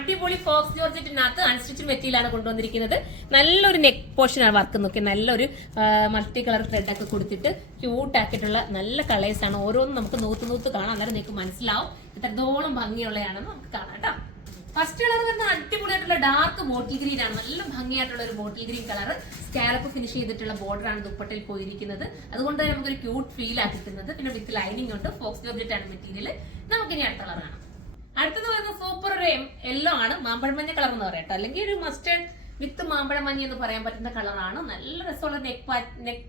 അടിപൊളി Fox ജോർജറ്റിനകത്ത് unstitch material ആണ് കൊണ്ടുവന്നിരിക്കുന്നത്. നല്ലൊരു നെക്ക് പോർഷൻ ആണ് വർക്ക് നോക്കി, നല്ലൊരു മൾട്ടി കളർ ത്രെഡ് ഒക്കെ കൊടുത്തിട്ട് ക്യൂട്ട് ആക്കിയിട്ടുള്ള നല്ല കളേഴ്സ് ആണ്. ഓരോന്നും നമുക്ക് നൂത്ത് കാണാം, അന്നേരം നിങ്ങൾക്ക് മനസ്സിലാവും ഇത്രത്തോളം ഭംഗിയുള്ളതാണെന്ന് നമുക്ക് കാണാം കേട്ടോ. ഫസ്റ്റ് കളർ വരുന്ന അടിപൊളിയായിട്ടുള്ള ഡാർക്ക് ബോട്ടിൽ ഗ്രീൻ ആണ്. നല്ല ഭംഗിയായിട്ടുള്ള ഒരു bottle green colour, scallop finish ചെയ്തിട്ടുള്ള ബോർഡർ ആണ് ദുപ്പട്ടയിൽ പോയിരിക്കുന്നത്. അതുകൊണ്ട് തന്നെ നമുക്കൊരു ക്യൂട്ട് ഫീൽ ആക്കിക്കുന്നത്. പിന്നെ വിത്ത് ലൈനിങ് ഉണ്ട്, ഫോക്സ് ജോർജറ്റ് ആണ് മെറ്റീരിയൽ. നമുക്കിനി അടുത്ത കളർ കാണാം. അടുത്തത് വരുന്ന സൂപ്പർ ഒരു യെല്ലോ ആണ്, മാമ്പഴമഞ്ഞ കളർ എന്ന് പറയട്ടോ, അല്ലെങ്കിൽ ഒരു മസ്റ്റേർഡ് വിത്ത് മാമ്പഴമഞ്ഞ എന്ന് പറയാൻ പറ്റുന്ന കളറാണ്. നല്ല രസമുള്ള നെക്ക്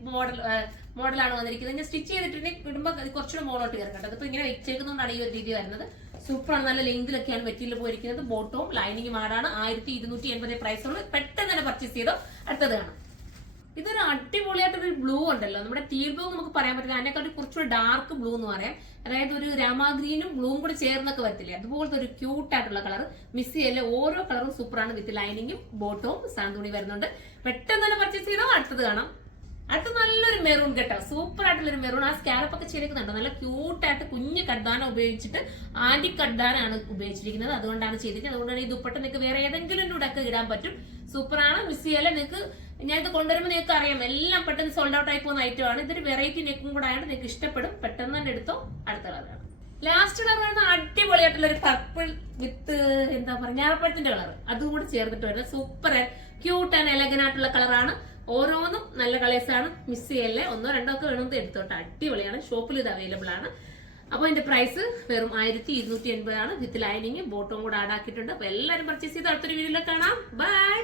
മോഡലാണ് വന്നിരിക്കുന്നത്. ഞാൻ സ്റ്റിച്ച് ചെയ്തിട്ടുണ്ടെങ്കിൽ ഇടുമ്പോൾ കുറച്ചുകൂടെ മോളോട്ട് കയറി കേട്ടോ. അതിപ്പോ ഇങ്ങനെ വെച്ചേക്കുന്നതുകൊണ്ടാണ് ഈ ഒരു രീതി വരുന്നത്. സൂപ്പറാണ്, നല്ല ലെങ്തിലൊക്കെയാണ് മെറ്റീരിയൽ പോയിരിക്കുന്നത്. ബോട്ടവും ലൈനിങ് മാടാണ്. 1280 പ്രൈസ് ഉള്ളൂ. പെട്ടെന്ന് തന്നെ പർച്ചേസ് ചെയ്തോ. അടുത്തത് കാണാം. ഇതൊരു അടിപൊളിയായിട്ടൊരു ബ്ലൂ ഉണ്ടല്ലോ, നമ്മുടെ ടീൽ ബ്ലൂ നമുക്ക് പറയാൻ പറ്റില്ല, അതിനെക്കാട്ടി കുറച്ചുകൂടി ഡാർക്ക് ബ്ലൂ എന്ന് പറയാം. അതായത് ഒരു രാമാഗ്രീനും ബ്ലൂവും കൂടി ചേർന്നൊക്കെ വരത്തില്ലേ, അതുപോലത്തെ ഒരു ക്യൂട്ട് ആയിട്ടുള്ള കളർ. മിസ് ചെയ്യല്ലേ, ഓരോ കളറും സൂപ്പറാണ്. വിത്ത് ലൈനിങ്ങും ബോട്ടവും സാന്തുണി വരുന്നുണ്ട്. പെട്ടെന്ന് തന്നെ പർച്ചേസ് ചെയ്തോ. അടുത്തത് കാണാം. അടുത്ത നല്ലൊരു മെറൂൺ കേട്ടോ, സൂപ്പർ ആയിട്ടുള്ള ഒരു മെറൂൺ. ആ സ്കാലപ്പ് ഒക്കെ ചെയ്തിരിക്കുന്നുണ്ടോ, നല്ല ക്യൂട്ടായിട്ട് കുഞ്ഞ് കഡ്ഡാന ഉപയോഗിച്ചിട്ട് ആന്റി കഡ്ഡാനാണ് ഉപയോഗിച്ചിരിക്കുന്നത്. അതുകൊണ്ടാണ് ചെയ്തിരിക്കുന്നത്. അതുകൊണ്ടാണ് ഈ ദുപ്പട്ട നിങ്ങൾക്ക് വേറെ ഏതെങ്കിലും കൂടെ ഇടാൻ പറ്റും. സൂപ്പറാണ്, മിസ് ചെയ്യല്ലേ. നിങ്ങൾക്ക് ഞാൻ ഇത് കൊണ്ടുവരുമ്പോൾ നിങ്ങൾക്ക് അറിയാം എല്ലാം പെട്ടെന്ന് സോൾഡ് ഔട്ട് ആയി പോകുന്ന ഐറ്റം ആണ്. ഇതൊരു വെറൈറ്റി നെക്കും കൂടെ ആയതുകൊണ്ട് നിങ്ങൾക്ക് ഇഷ്ടപ്പെടും. പെട്ടെന്ന് തന്നെ എടുത്തോ. അടുത്ത കളറാണ്. ലാസ്റ്റ് കളർ വരുന്ന അടിപൊളിയായിട്ടുള്ള ഒരു പർപ്പിൾ വിത്ത് എന്താ പറയുക, ഞാറപ്പഴത്തിന്റെ കളർ, അതുകൂടെ ചേർന്നിട്ട് വരുന്നത് സൂപ്പർ ക്യൂട്ട് ആൻഡ് എലഗൻ ആയിട്ടുള്ള കളറാണ്. ഓരോന്നും നല്ല കളേഴ്സ് ആണ്. മിസ് ചെയ്യല്ലേ, ഒന്നോ രണ്ടോ ഒക്കെ വേണമെന്ന് എടുത്തോട്ടെ. അടിപൊളിയാണ്. ഷോപ്പിൽ ഇത് അവൈലബിൾ ആണ്. അപ്പോൾ ഇതിന്റെ പ്രൈസ് വെറും 1280 ആണ്. വിത്ത് ലൈനിങ് ബോട്ടവും കൂടെ ആഡ് ആക്കിയിട്ടുണ്ട്. അപ്പൊ എല്ലാവരും പർച്ചേസ് ചെയ്ത് അടുത്തൊരു വീഡിയോയിൽ കാണാം. ബൈ.